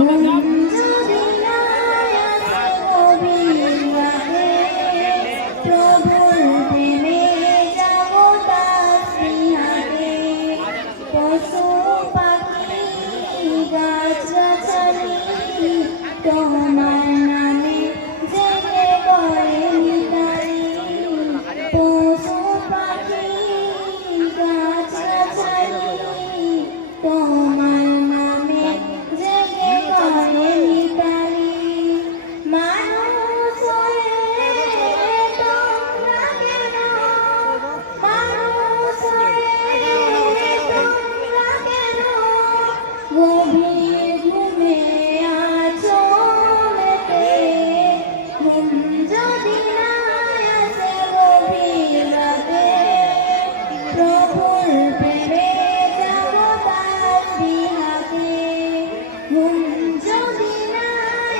তোমার নামে জেগে করে নিতারি পশু পাখি গাছগাছালি তোমার নামে জেগে করে নিতারি মানুষ হয়ে তোমরা কেন মানুষ হয়ে তোমরা কেন গভীর ঘুমে আছো মেতে ঘুম যদি না আসে গভীর রাতে প্রভুর প্রেমে যাব তাসবিহাতে ঘুম যদি না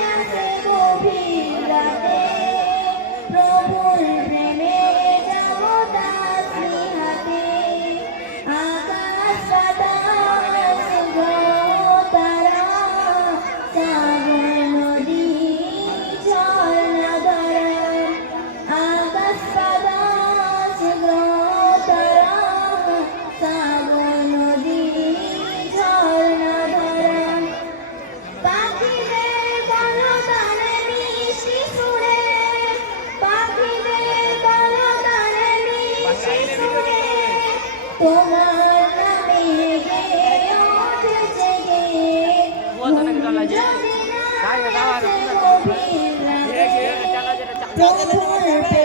আসে গভীর রাতে প্রভুর প্রেমে যাব তাসবিহাতে আকাশ বাতাস গ্রহ তারা সাগর নদী ঝর্ণা ধারা আকাশ বাতাস গ্রহ তারা সাগর নদী ঝর্ণা ধারা পাখিদের কলতানে মিষ্টি সুরে পাখিদের কলতানে মিষ্টি সুরে তোমার নামে গেয়ে উঠেছে গে ঘুম যদি না আসে গভীর রাতে প্রভুর